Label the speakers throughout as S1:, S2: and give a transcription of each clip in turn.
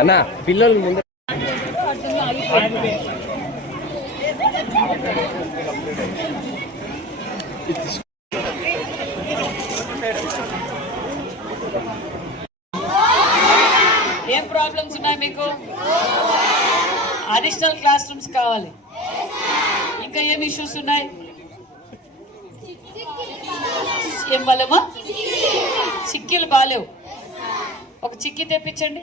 S1: అన్న పిల్లలు ముందు
S2: ఏం ప్రాబ్లమ్స్ ఉన్నాయి మీకు? అడిషనల్ క్లాస్ రూమ్స్ కావాలి. ఇంకా ఏమి ఇష్యూస్ ఉన్నాయి? ఏం బాలేమా చిక్కీలు బాలేవు. ఒక చిక్కీ తెప్పించండి.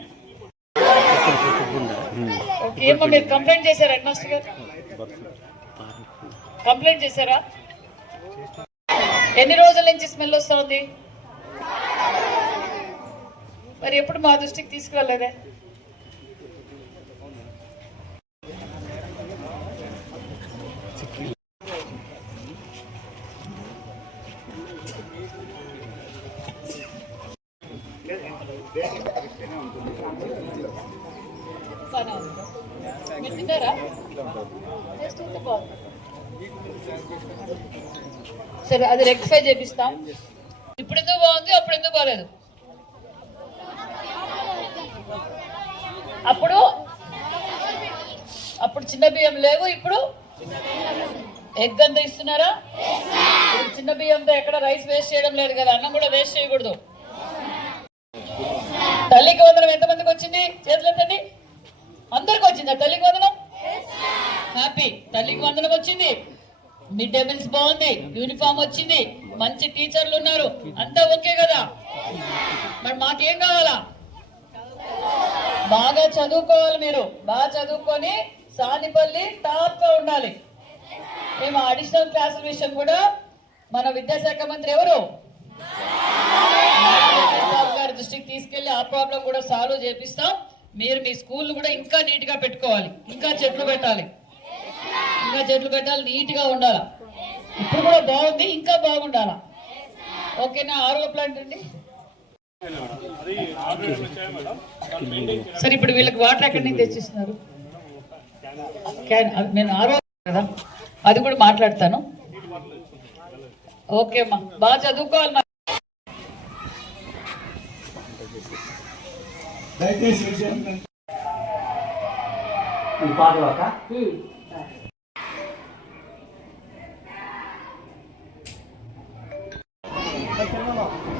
S2: ఓకే ఏమో మీరు కంప్లైంట్ చేశారా హెడ్ మాస్టర్ గారు? కంప్లైంట్ చేశారా? ఎన్ని రోజుల నుంచి స్మెల్ వస్తుంది? మరి ఎప్పుడు మా దృష్టికి తీసుకురాలేదే బాగానే ఉంది. మీరు తిన్నారా? టేస్ట్ అయితే బాగుంది. సరే అది రెక్టిఫై చేపిస్తాం. ఇప్పుడు ఎందుకు బాగుంది అప్పుడు ఎందుకు బాగాలేదు? అప్పుడు? అప్పుడు చిన్న బియ్యం లేవు ఇప్పుడు? ఎగ్ అంతా ఇస్తున్నారా? ఇప్పుడు చిన్న బియ్యంతో ఎక్కడ రైస్ వేస్ట్ చేయడం లేదు కదా అన్నం కూడా వేస్ట్ చేయకూడదు. తల్లికి వందనం ఎంతమందికి వచ్చింది? చేతులు వచ్చిందా? తల్లికి వందనం? హ్యాపీ తల్లికి వందనం వచ్చింది. మిడ్ డే మీల్స్ బాగుంది. యూనిఫామ్ వచ్చింది. మంచి టీచర్లు ఉన్నారు. అంతా ఓకే కదా? మరి మాకేం కావాలా? బాగా చదువుకోవాలి మీరు. బాగా చదువుకొని సానిపల్లి టాప్గా ఉండాలి. మేము అడిషనల్ క్లాసుల విషయం కూడా మన విద్యాశాఖ మంత్రి ఎవరు? గారి దృష్టికి తీసుకెళ్ళి ఆ ప్రాబ్లం కూడా సాల్వ్ చేపిస్తాం. మీరు మీ స్కూల్ కూడా ఇంకా నీట్గా పెట్టుకోవాలి. ఇంకా చెట్లు పెట్టాలి. ఇంకా చెట్లు పెట్టాలి నీట్గా ఉండాలా? ఇప్పుడు కూడా బాగుంది ఇంకా బాగుండాలా? ఓకేనా? ఆరో ప్లాంట్ అండి. సరే ఇప్పుడు వీళ్ళకి వాటర్ ఎక్కడి నుంచి తెచ్చిస్తున్నారు? క్యాన్ అది నేను ఆరో కదా? అది కూడా మాట్లాడతాను. ఓకే అమ్మా. బాగా చదువుకోవాలి 来
S3: 点新
S4: 鲜。你扒着了卡？嗯。来签了吧。